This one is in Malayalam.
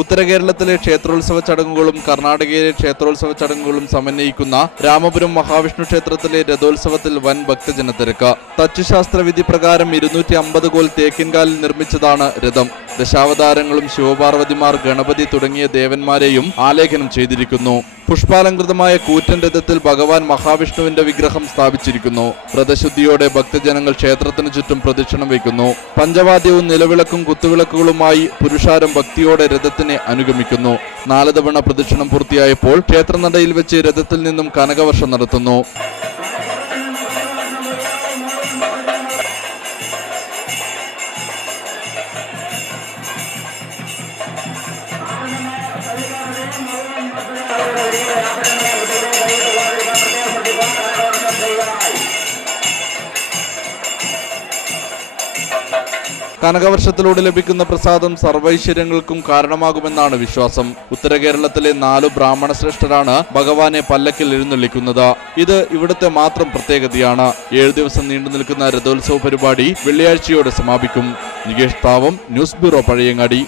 ഉത്തരകേരളത്തിലെ ക്ഷേത്രോത്സവ ചടങ്ങുകളും കർണാടകയിലെ ക്ഷേത്രോത്സവ ചടങ്ങുകളും സമന്വയിക്കുന്ന രാമപുരം മഹാവിഷ്ണു ക്ഷേത്രത്തിലെ രഥോത്സവത്തിൽ വൻ ഭക്തജനത്തിരക്ക്. തച്ചുശാസ്ത്രവിധി പ്രകാരം 250 കോൽ തേക്കിൻകാലിൽ നിർമ്മിച്ചതാണ് രഥം. ദശാവതാരങ്ങളും ശിവപാർവതിമാർ, ഗണപതി തുടങ്ങിയ ദേവന്മാരെയും ആലേഖനം ചെയ്തിരിക്കുന്നു. പുഷ്പാലങ്കൃതമായ കൂറ്റൻ രഥത്തിൽ ഭഗവാൻ മഹാവിഷ്ണുവിന്റെ വിഗ്രഹം സ്ഥാപിച്ചിരിക്കുന്നു. വ്രതശുദ്ധിയോടെ ഭക്തജനങ്ങൾ ക്ഷേത്രത്തിനു ചുറ്റും പ്രദക്ഷിണം വയ്ക്കുന്നു. പഞ്ചവാദ്യവും നിലവിളക്കും കുത്തുവിളക്കുകളുമായി പുരുഷാരം ഭക്തിയോടെ രഥത്തിനെ അനുഗമിക്കുന്നു. 4 തവണ പ്രദക്ഷിണം പൂർത്തിയായപ്പോൾ ക്ഷേത്രനടയിൽ വെച്ച് രഥത്തിൽ നിന്നും കനകവർഷം നടത്തുന്നു. കനകവർഷത്തിലൂടെ ലഭിക്കുന്ന പ്രസാദം സർവൈശ്വര്യങ്ങൾക്കും കാരണമാകുമെന്നാണ് വിശ്വാസം. ഉത്തരകേരളത്തിലെ 4 ബ്രാഹ്മണ ശ്രേഷ്ഠരാണ് ഭഗവാനെ പല്ലക്കിൽ എഴുന്നള്ളിക്കുന്നത്. ഇത് ഇവിടുത്തെ മാത്രം പ്രത്യേകതയാണ്. 7 ദിവസം നീണ്ടു നിൽക്കുന്ന രഥോത്സവ പരിപാടി വെള്ളിയാഴ്ചയോടെ സമാപിക്കും. Nikesh Thavam, news bureau, Pazhayangadi.